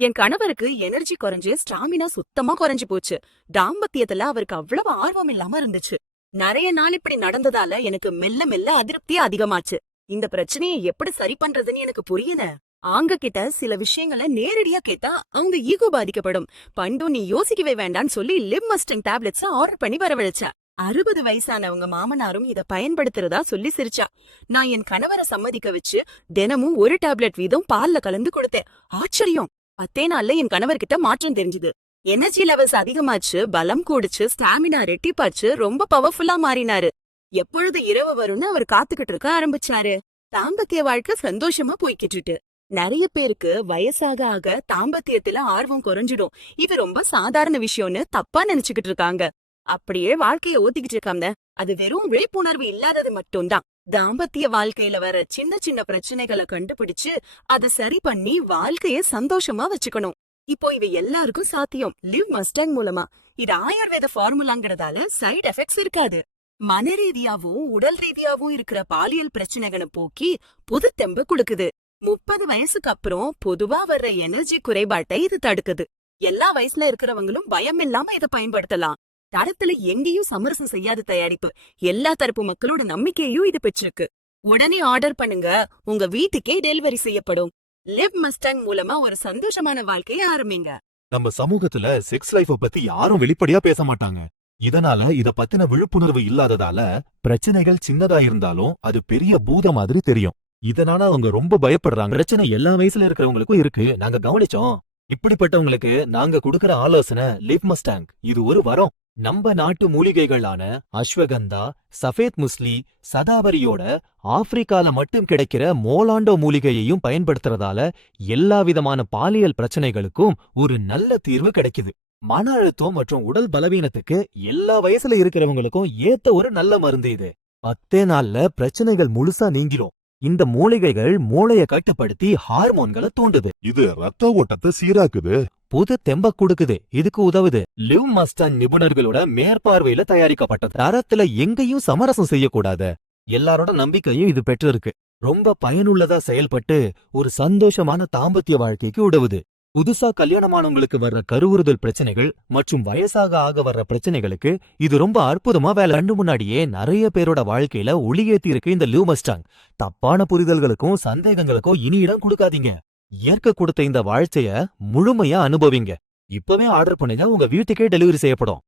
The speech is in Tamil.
என் கணவருக்கு எனர்ஜி குறைஞ்சு ஸ்டாமினா சுத்தமா குறைஞ்சு போச்சு. தாம்பத்தியத்துல அவருக்கு அவ்வளவு ஆர்வம் இல்லாம இருந்துச்சு. நிறைய நாள் இப்படி நடந்ததால எனக்கு மெல்ல மெல்ல அதிருப்தி அதிகமாச்சு. இந்த பிரச்சனையை எப்படி சரி பண்றதுன்னு எனக்கு புரியல. ஆங்க கிட்ட சில விஷயங்களை நேரடியா கேட்டா அவங்க ஈகோ பாதிக்கப்படும். பண்டு நீ யோசிக்கவே வேண்டான்னு சொல்லி லிப்மஸ்டன் டேப்லெட்ஸ் ஆர்டர் பண்ணி வரவழைச்சா. 60 வயசானவங்க மாமனாரும் இத பயன்படுத்துறதா சொல்லி சிரிச்சா. நான் என் கணவரை சம்மதிக்க வச்சு தினமும் ஒரு டேப்லெட் வீதம் பால்ல கலந்து கொடுத்தேன். ஆச்சரியம்! 10 நாள்ல என் கணவர்கிட்ட மாற்றம் தெரிஞ்சுது. எனர்ஜி லெவல்ஸ் அதிகமாச்சு, பலம் கூடுச்சு, ஸ்டாமினா ரெட்டிப்பாச்சு, ரொம்ப பவர்ஃபுல்லா மாறினாரு. எப்பொழுது இரவு வரும்னு அவர் காத்துக்கிட்டு இருக்க ஆரம்பிச்சாரு. தாம்பத்திய வாழ்க்கை சந்தோஷமா போய்கிட்டு. நிறைய பேருக்கு வயசாக ஆக தாம்பத்தியத்துல ஆர்வம் குறைஞ்சிடும். இது ரொம்ப சாதாரண விஷயம்னு தப்பா நினைச்சுக்கிட்டு இருக்காங்க. அப்படியே வாழ்க்கைய ஓத்திக்கிட்டு இருக்காங்க. அது வெறும் விழிப்புணர்வு இல்லாதது மட்டும்தான். தாம்பத்திய வாழ்க்கையில வர சின்ன சின்ன பிரச்சனைகளை கண்டுபிடிச்சு அத சரி பண்ணி வாழ்க்கைய சந்தோஷமா வச்சுக்கணும். இப்போ இவ எல்லாருக்கும் சாத்தியம் லிவ் மஸ்டாங் மூலமா. இது ஆயுர்வேத ஃபார்முலாங்கிறதால சைடு எஃபெக்ட்ஸ் இருக்காது. மன ரீதியாவும் உடல் ரீதியாவும் இருக்கிற பாலியல் பிரச்சனைகளை போக்கி புது தெம்பு கொடுக்குது. 30 வயசுக்கு அப்புறம் பொதுவா வர்ற எனர்ஜி குறைபாட்டை இது தடுக்குது. எல்லா வயசுல இருக்கிறவங்களும் பயம் இல்லாம இதை பயன்படுத்தலாம். தரத்துல எங்கேயும் சமரசம் செய்யாத தயாரிப்பு. எல்லா தரப்பு மக்களோட நம்பிக்கையும் இது பெற்றிருக்கு. உடனே ஆர்டர் பண்ணுங்க, உங்க வீட்டுக்கே டெலிவரி செய்யப்படும். லிவ் மஸ்டாங் மூலமா ஒரு சந்தோஷமான வாழ்க்கையை ஆரம்பிங்க. நம்ம சமூகத்துல செக்ஸ் லைஃப பத்தி யாரும் வெளிப்படையா பேச மாட்டாங்க. இதனால இத பத்தின விழிப்புணர்வு இல்லாததால பிரச்சனைகள் சின்னதா இருந்தாலும் அது பெரிய பூத மாதிரி தெரியும். இதனால அவங்க ரொம்ப பயப்படுறாங்க. பிரச்சனை எல்லா வயசுல இருக்கிறவங்களுக்கும் இருக்கு, நாங்க கவனிச்சோம். இப்படிப்பட்டவங்களுக்கு நாங்க கொடுக்கற ஆலோசனை லிவ் மஸ்டாங். இது ஒரு வரம். நம்ம நாட்டு மூலிகைகளான அஸ்வகந்தா, சஃபேத் முஸ்லி, சதாவரியோட ஆப்பிரிக்கால மட்டும் கிடைக்கிற மோலாண்டோ மூலிகையையும் பயன்படுத்துறதால எல்லா விதமான பாலியல் பிரச்சனைகளுக்கும் ஒரு நல்ல தீர்வு கிடைக்குது. மன அழுத்தம் மற்றும் உடல் பலவீனத்துக்கு எல்லா வயசுல இருக்கிறவங்களுக்கும் ஏத்த ஒரு நல்ல மருந்து இது. 10 நாள்ல பிரச்சனைகள் முழுசா நீங்கிரும். இந்த மூலிகைகள் மூளைய கட்டுப்படுத்தி ஹார்மோன்களை தூண்டுது. இது ரத்த ஓட்டத்தை சீராக்குது. புது தெம்ப கொடுக்குது. இதுக்கு உதவுது. லிவ் மஸ்டாங் நிபுணர்களோட மேற்பார்வையில தயாரிக்கப்பட்ட தரத்துல எங்கேயும் சமரசம் செய்யக்கூடாது. எல்லாரோட நம்பிக்கையும் இது பெற்றிருக்கு. ரொம்ப பயனுள்ளதா செயல்பட்டு ஒரு சந்தோஷமான தாம்பத்திய வாழ்க்கைக்கு உதவுது. புதுசா கல்யாணமானவங்களுக்கு வர்ற கருவுறுதல் பிரச்சனைகள் மற்றும் வயசாக ஆக வர்ற பிரச்சனைகளுக்கு இது ரொம்ப அற்புதமா வேலை. கண்ணு முன்னாடியே நிறைய பேரோட வாழ்க்கையில ஒளியேத்தி இருக்கு இந்த லிவ் மஸ்டாங். தப்பான புரிதல்களுக்கும் சந்தேகங்களுக்கும் இனி இடம் கொடுக்காதீங்க. இயற்கை கொடுத்த இந்த வாழ்க்கைய முழுமையா அனுபவிங்க. இப்பவே ஆர்டர் பண்ணுங்க, உங்க வீட்டுக்கே டெலிவரி செய்யப்படும்.